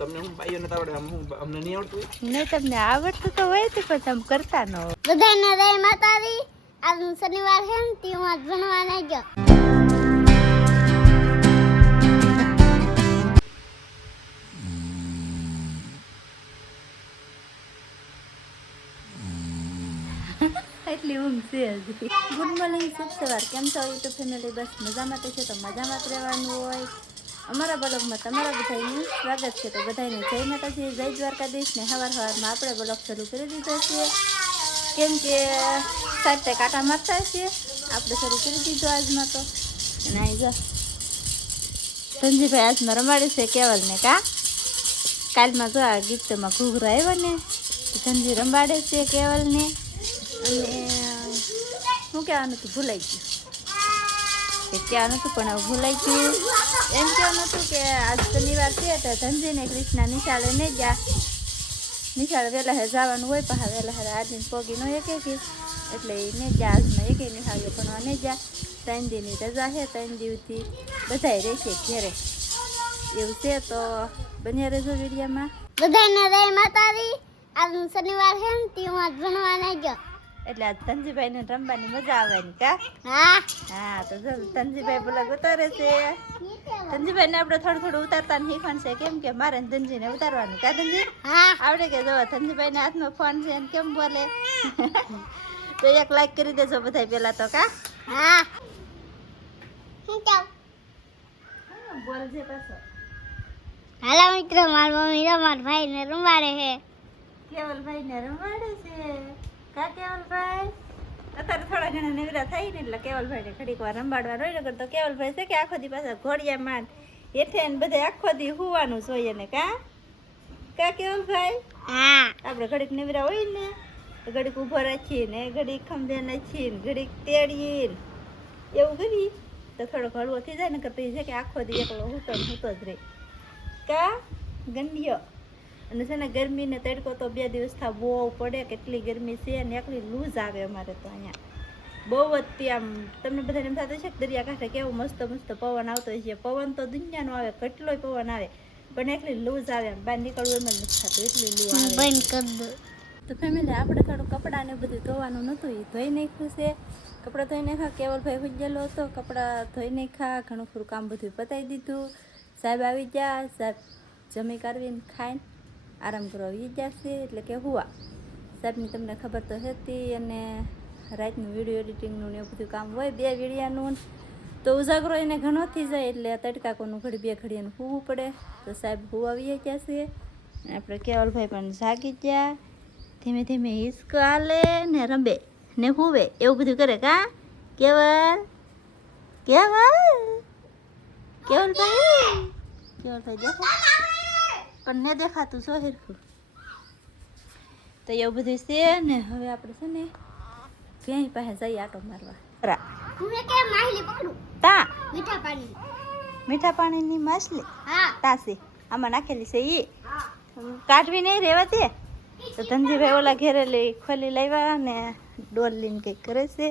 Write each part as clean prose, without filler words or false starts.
તમને હું બાઈઓ નથી આવડે, હું અમને નહીં આવડતું. નહીં તમને આવડતું તો હોય તો પણ તમે કરતા ન હોય. બધાને જય માતાજી. આજ શનિવાર છે ને તે હું આજ ભણવા નહીં ગયો. એટલી ઊંઘ છે હજી. ગુડ મોર્નિંગ, શુભ સવાર. કેમ છો યુટ્યુબ ફેમિલી? બસ મજામાં તો છે, તો મજામાં જ રહેવાનું હોય. અમારા બ્લોગમાં તમારા બધાનું સ્વાગત છે. તો બધાને જય માતાજી, જય દ્વારકાધીશ. ને સવારમાં આપણે બ્લોગ શરૂ કરી દીધો છે, કેમ કે સાથે કાંટા મારતા છે. આપણે શરૂ કરી દીધો આજમાં તો. અને આવી જા ધનજીભાઈ આજમાં રમાડે છે કેવલને. કાલમાં જો આ ગીતમાં ઘૂઘરા આવ્યા ને, ધનજી રમાડે છે કેવલને. અને શું કહેવાનું હતું, ભૂલાઈ ગયું. એ કહેવાનું હતું પણ હવે ભૂલાઈ ગયું. એમ કહેવાનું હતું કે આજ શનિવાર છે તો ધનજીને કૃષ્ણા નિશાળે નહીં જા. નિશાળે વહેલા હે જવાનું હોય, પણ વહેલા હારે આજની પોગી ન એક એટલે એ નહીં જા. આજમાં એક નિશાળીઓ ભણવા નહીં જા. 3 દીની રજા છે, 3 દિવસથી બધાય રહેશે ઘેરે એવું છે. તો બન્યા રહેજો વિડીયોમાં. બધાને જય માતાજી. આજ શનિવાર છે ને તે હું આજ ભણવા નહીં ગયો. એટલે આ ધનજીભાઈને રમવાની મજા આવવાની. હા તો જો ધનજીભાઈ બોલા ઉતારે છે. ધનજીભાઈને આપણે થોડું ઉતારતા શીખવાનું છે, કેમ કે મારે ધનજીને ઉતારવાનું. કા ધનજી આવડે કે? જો ધનજીભાઈને હાથમાં ફોન છે ને કેમ બોલે. તો એક લાઈક કરી દેજો બધા પેલા તો. બોલ છે પાછો. હાલો મિત્રો, મારા મમ્મી મારા ભાઈને રમાડે છે. કેવલભાઈને રમાડે છે. કા કેવલભાઈ? અત્યારે થોડા ઘણા નવરા થાય ને એટલે કેવલભાઈને ઘડીક વાર રંબાડવાનું હોય. નકર તો કેવલભાઈ છે કે આખો દી પાછા ઘોડિયા માંડ હેઠે ને બધે આખો દી હુવાનું જોઈએ ને. કા કેવલભાઈ? આપણે ઘડીક નવરા હોય ને તો ઘડીક ઊભો રાખીને, ઘડીક ખંભે નાખીને, ઘડીક તેડીને એવું કરી તો થોડોક હળવો થઈ જાય. ને પછી છે કે આખો દી એકલો હૂતો જ રહે. કા ગંડિયો? અને છે ને ગરમી ને તડકો તો 2 દિવસ થા બહુ પડે. કેટલી ગરમી છે ને એકલી લૂઝ આવે અમારે તો અહીંયા બહુ જ. આમ તમને બધાને એમ થતું છે કે દરિયાકાંઠે કેવું મસ્ત પવન આવતો હોય છે. પવન તો દુનિયાનો આવે, કેટલોય પવન આવે, પણ એકલી લૂઝ આવે. બહાર નીકળવું એમ જ નથી થતું, એટલી લૂ આવે. તો ફેમિલી, આપણે થોડું કપડાં ને બધું ધોવાનું નહોતું, એ ધોઈ નાખ્યું છે. કપડાં ધોઈ નાખ્યા. કેવલભાઈ હુજેલો હતો, કપડાં ધોઈ નાખ્યા. ઘણું ખરું કામ બધું પતાવી દીધું. સાહેબ આવી ગયા. સાહેબ જમી કાઢવીને ખાઈને આરામ કરવા આવી જશે, એટલે કે હુવા. સાહેબની તમને ખબર તો હતી. અને રાતનું વિડીયો એડિટિંગનું ને એવું બધું કામ હોય, 2 વિડીયાનું. તો ઉજાગરો એને ઘણો થઈ જાય એટલે તડકાકોનું ઘડી 2 ઘડીનું હુવું પડે. તો સાહેબ હુવા આવી જશે. આપણે કેવલભાઈ પણ જાગી ગયા. ધીમે ધીમે હિસકો હાલે ને રમે ને હુવે એવું બધું કરે. કા કેવલભાઈ દેખો પણ ને દેખાતું છો હિરખું. તો એવું બધું છે ને. હવે આપણે છે ને ક્યાંય પાસે જઈએ આટો મારવા. મીઠા પાણીની માછલી તાસી આમાં નાખેલી છે. એ કાઢવી નહીં રહેવાતી. તો ધનજીભાઈ ઓલા ઘેરે ખોલી લાવ્યા ને ડોલ લઈને કંઈક કરે છે.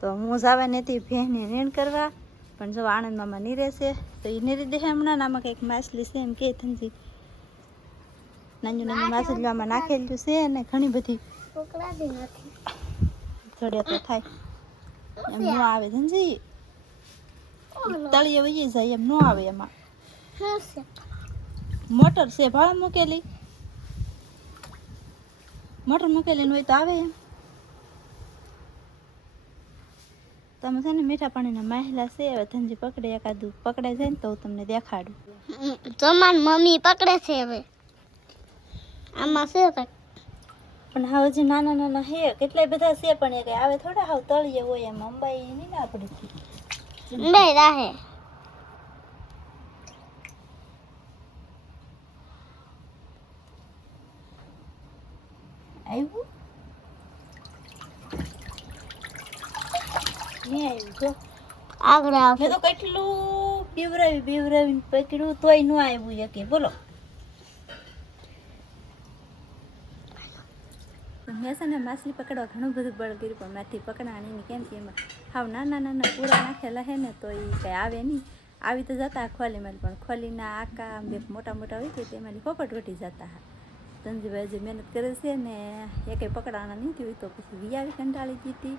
તો હું જવાની હતી ભેંસની નીણ કરવા, પણ જો આનંદ મામા નહીં રહેશે તો એ નીરી દે હમણાં. આમાં કંઈક માછલી છે એમ કે ધનજી. નાની માછલીઓ આમાં નાખેલું છે અને ઘણી બધી જોડે તો થાય એમ ન આવે. ધનજી તળિયે વહી જાય એમ ન આવે. એમાં મોટર છે ભાવ મૂકેલી, મોટર મૂકેલી હોય તો આવે એમ. તમે છે ને મીઠા પાણીના માહલા છે. હવે ધનજી પકડે, એકાદું પકડાઈ જાય ને તો હું તમને દેખાડું. તમાર મમ્મી પકડે છે હવે. આમાં છે પણ હવે જે નાના હે કેટલાય બધા છે, પણ એ કઈ આવે થોડા. હાવ તળિયે હોય એમ અંબાઈ નહીં ને આપણે રાહે. આવ્યું જો આગળ આવશે તો કેટલું બીવરાવીને પકડ્યું તોય ન આવ્યું એકે. બોલો મેં છે ને માછલી પકડવા ઘણું બધું બળ કર્યું, પણ માંથી પકડાણી નહીં. કેમ કે એમાં હાવ નાના પૂરા નાખેલા હે ને તો એ કંઈ આવે નહીં. આવી તો જતા ખોલીમાં પણ ખોલીના આકા આમ બે મોટા મોટા હોય છે તેમાંથી પોપટ વટી જતા હા સંજીભાઈ જે મહેનત કરે છે ને એકે પકડાના નહીં થયું તો પછી વિયાવી કંટાળી દીધી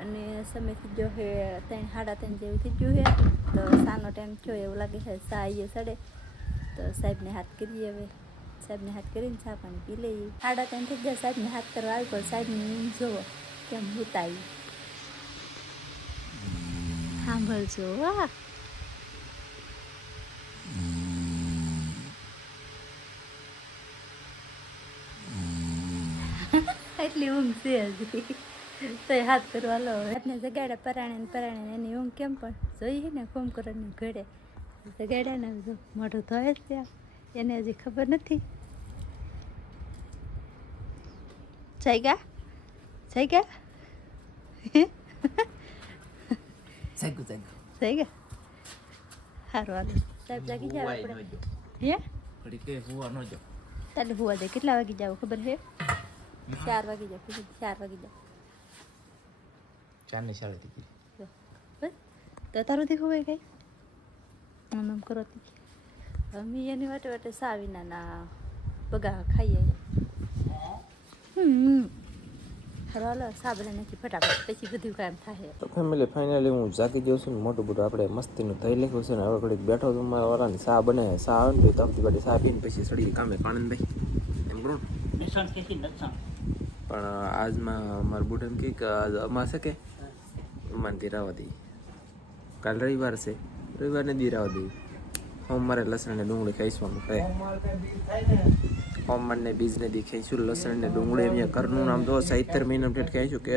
અને સમય થઈ ગયો છે 3 સાડા 3 જેવું થઈ ગયું છે તો સાનો ટાઈમ થયો એવું લાગે છે સા એ સડે તો સાહેબને હાથ કરીએ હવે સાહેબને હાથ કરીને ચા પાણી પી લઈએ 3:30 થઈ ગયા સાહેબને હાથ કરવા આવી પણ સાહેબને જોવો કેમ ભૂતાઈ સાંભળજો વાહ એટલી ઊંઘ છે હજી તો હાથ કરવા લો હાથને જગાડે પરાણે એની ઊંઘ કેમ પણ જોઈએ ને કુંભકરણની ઘડે જગાડ્યા ને જો મોઢું ધોય જ ત્યાં એને હજી ખબર નથી જાયગા જાયગા સારું હાલ સાહેબ જાગી જાવ આપણે હે તાલે હુવા દે કેટલા વાગી જાવ ખબર છે 4 વાગી જાવ 4 વાગી જાવ 4 ને 4 બસ તો તારું દેખું હોય કઈ આમ કરો અમે એની વાટે સાવીના ના બગા ખાઈએ હાલો સાબરે નથી ફટાફટ પછી બધું કામ થાય તો ફેમિલી ફાઇનલી હું જાગી ગયો છું મોટું બધું આપણે મસ્તીનું થઈ લખ્યું છે ને હવે ઘડીક બેઠો તો મારા વાળાની સા બને સા આવે ને તમતી બાટી સા પીને પછી સડી કામે કાણંદભાઈ એમ કરો પણ આજમાં મારું બુટ એમ કે આજ અમાસે કે માનતી રાવા દઈ કાલ રવિવાર છે રવિવારને દી રાવા દઈ સોમવારે લસણ ને ડુંગળી ખાઈશું કહે સોમવારને બીજને દી ખાઈશું લસણ ને ડુંગળી એમ ઘરનું નામ તો 70 મહિના ઠેઠ ખાઈશું કે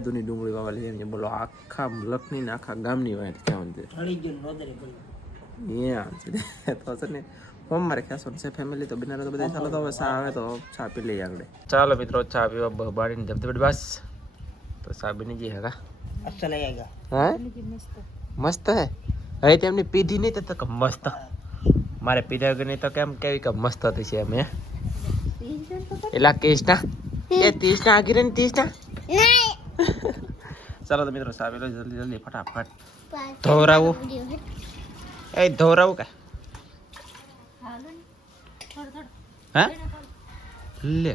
દુની ડુંગળી વાવાલી એમ બોલો આખા લખની ને આખા ગામની વાત કહેવાનું છે તો છે ને સોમવારે ખાશો છે ફેમિલી તો બિના તો બધા ચાલો તો હવે ચા આવે તો ચા પી લઈએ આગળ ચાલો મિત્રો ચા પીવા બાળીને જબદબડ બસ તો ચા બની ગઈ હેગા अच्छा लगेगा हाँ मस्त है अरे ते हमने पीधी नहीं तो मस्त मारे पीधा वगैरह नहीं तो क्या केवी का मस्त होती है हमें एला केस्टा ये तीसना आगे रे तीसना नहीं चलो तो मित्रों साहब लो जल्दी जल्दी फटाफट धोराऊ ए धोराऊ का हाँ ले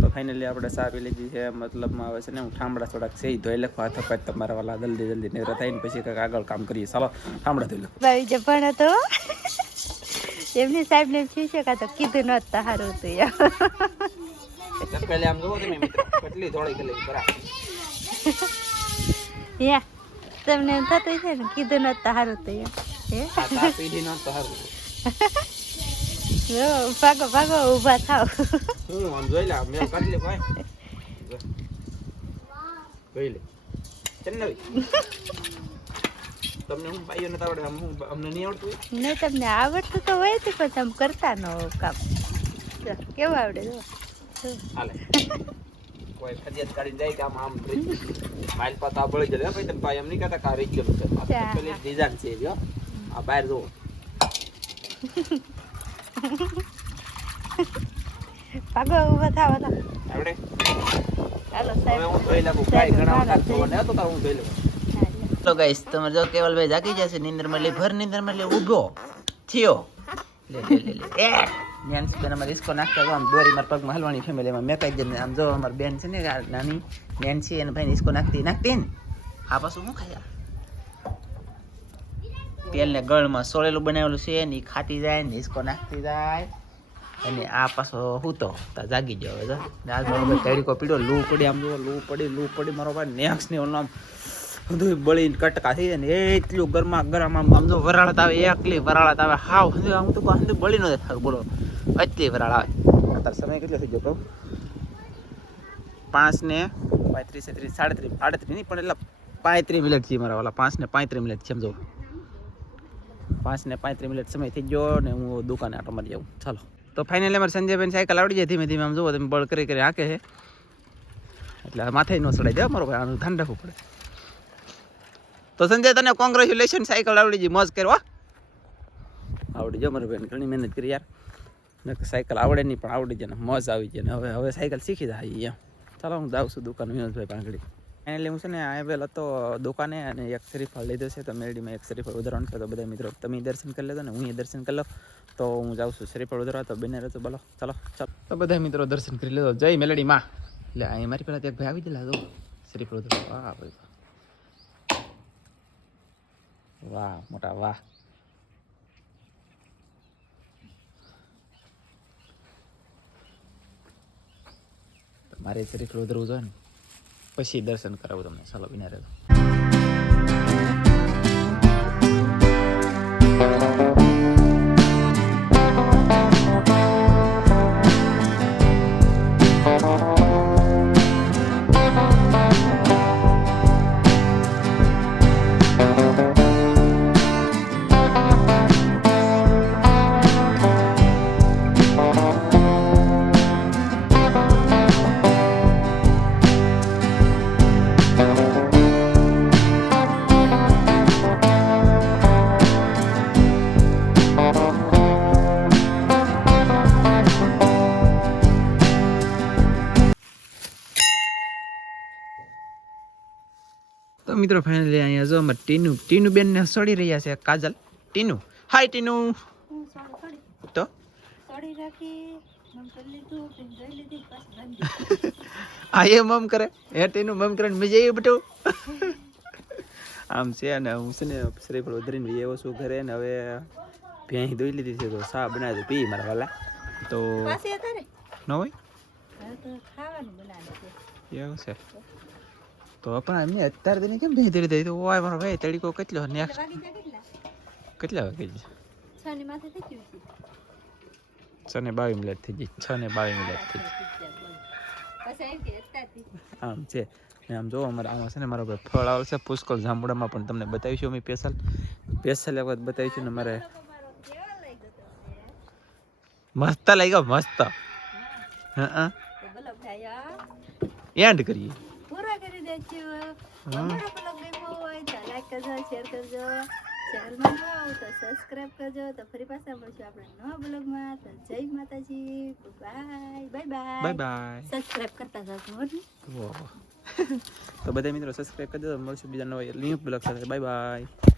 તો ફાઇનલી આપણે ચા પી લીધી છે મતલબમાં આવે છે ને હું ઠામડા થોડાક છે એ ધોઈ લખવા હાથ અપાય તમારા વાલા જલ્દી જલ્દી નેરા થઈને પછી કંઈક આગળ કામ કરીએ ચાલો ઠામડા ધોઈ લખો ભાઈ જપણ હતો એમની સાહેબ ને પૂછ્યું કે તો કીધું નત સારું હતું યાર પહેલે આમ જોવો તમે મિત્રો કેટલી થોડી ગલી બરાબર યા તમને એમ થતું છે ને કીધું નત સારું હતું યાર હે આ પીડી ન તો સારું ભાગો ભાગો ઊભા થાવ હું આમ જોઈ લે મેલ કાઢી લે ભાઈ જોઈ લે ચન્નવી તમને હું ભાઈઓ ને આવડે હું અમને નહીં આવડતું નહીં તમને આવડતું તો હોય છે પણ તમે કરતા ન હો કામ કેવું આવડે જો હાલે કોઈ ફરિયાદ કાઢી જાય કે આમ માઇલ પાતા બળી જાય ભાઈ તમે ભાઈ એમ નહીં કહેતા કા રહી ગયેલું છે આ પેલી ડિઝાઇન છે જો આ બહાર જો ભાગો ઊભા થાવ તો આવડે હાલો સાહેબ હું જોઈ લઉં ભાઈ ઘણા વખત જોવા ને તો હું જોઈ લઉં તો ગાઈસ તમે જો કેવલભાઈ જાગી જશે નીંદરમાં લે ભર નીંદરમાં લે ઊભો થયો લે લે લે લે એ નેન્સી બેન અમારે ઇસકો નાખતા આમ દોરી માર પગમાં હલવાની ફેમિલીમાં મેં કઈ જઈને આમ જો અમાર બેન છે ને નાની નેન્સી અને ભાઈ ઇસકો નાખતી ને આ પાછું શું ખાયા તેલ ને ગળમાં સોળેલું બનાવેલું છે ને ખાટી જાય ને ઇસકો નાખતી જાય અને આ પાછો હૂતો તા જાગી ગયો હવે આજ મારો ભાઈ તડીકો પીડ્યો લૂ પડી આમ જો લૂ પડી મારો ભાઈ નેક્સ ને ઓલો આમ બધું બળીને કટકા થઈ જાય ને એટલું ગરમા ગરમ આમ જો વરાળત આવે એકલી વરાળત આવે હાવ આમ તો બળી ન થાય બોલો એટલી વરાળ આવે અત્યારે સમય કેટલો થઈ ગયો કહું 5 ને 35 37 નહીં પણ એટલે 35 મિનિટ છે મારા વાલા 5 ને 35 મિનિટ છે સમજો 5 ને 35 મિનિટ સમય થઈ ગયો ને હું દુકાને આટો મારી જાઉં ચાલો તો ફાઇનલી અમારે સંજયભાઈ સાયકલ આવડી જાય ધીમે ધીમે આમ જુઓ તમે બળ કરી હાકે છે એટલે માથે ન ચડાઈ જાય મારો ભાઈ આનું ધ્યાન રાખવું પડે તો સંજય તને કોંગ્રેચ્યુલેશન સાયકલ આવડી ગઈ મોજ કરવા આવડી જાય મારા ભાઈ ઘણી મહેનત કરી યાર સાયકલ આવડે નહીં પણ આવડી જાય ને મોજ આવી જાય ને હવે સાયકલ શીખી જાય ચાલો હું જાઉં છું દુકાન વિનોદભાઈ પાંગડી ફાઇનલી હું છે ને આવેલો હતો દુકાને અને એક શ્રીફળ લીધો છે તો મેરડીમાં એક શ્રીફળ ઉધારવાનું છે તો બધા મિત્રો તમે દર્શન કરી લેજો ને હું દર્શન કરી લો તો હું જાઉં છું શ્રીફળ ઉધારવા તો બને રહેતો બોલો ચાલો ચાલો તો બધા મિત્રો દર્શન કરી લેજો જય મેલડી માં એટલે અહીં મારી પહેલાં એક ભાઈ આવી ગયેલા તો શ્રીફળ ઉધારવા વાહ ભાઈ વાહ મોટા વાહ મારે શ્રીફળ ઉધારવું જોઈએ ને પછી દર્શન કરાવું તમને ચાલો બિના રહેજો તો મિત્રો ફાઇનલી અહીંયા જો અમારે ટીનુ બેન ને સડી રહ્યા છે કાજલ ટીનુ હાય ટીનુ તો સોડી રાખી મમ કરી લીધું પિન જોઈ લીધી પાછી બંધ આ એ મમ કરે એ ટીનુ મમ કરે ને મજા આવી બટુ આમ છે ને હું છે ને શ્રીફળ ઉધરીને એવો છું ઘરે ને હવે ભેંસ દોઈ લીધી છે તો સા બનાવી પી મારા વાલા તો પાછી અત્યારે ન હોય હવે તો ખાવાનું બનાવે છે એવું છે તો પણ એમને અત્યારે તેને કેમ ભેંસ દોઈ દીધી તો ઓય મારો ભાઈ તડીકો કેટલો નેક્સ્ટ વાગી જાય કેટલા વાગે છે 6 ની માથે થઈ ગયું છે 6:22 મિનિટ થઈ ગઈ 6:22 મિનિટ થઈ ગઈ પછી એમ કે અત્યારથી આમ છે ને આમ જો અમારે આમાં છે ને મારો ભાઈ ફળ આવશે પુષ્કળ જાંબુડામાં પણ તમને બતાવીશું અમે સ્પેશિયલ એક વખત બતાવીશું ને મારે તમારો કેવો લાગ્યો તમને મસ્ત લાગ્યો મસ્ત હા તો બોલો ભાઈ એન્ડ કરીએ પૂરા કરી દેજો અમારો બ્લોગ ગમ્યો હોય તો લાઈક કરજો શેર કરજો ચેનલમાં નવા આવો તો સબસ્ક્રાઇબ કરજો તો ફરી પાછા મળશું આપણે નવા બ્લોગમાં તો જય માતાજી bye bye bye bye subscribe કરતા જાજો તો બધા મિત્રો સબસ્ક્રાઇબ કરી દો મળશું બીજા નવા લિંક બ્લોગ સાથે બાય બાય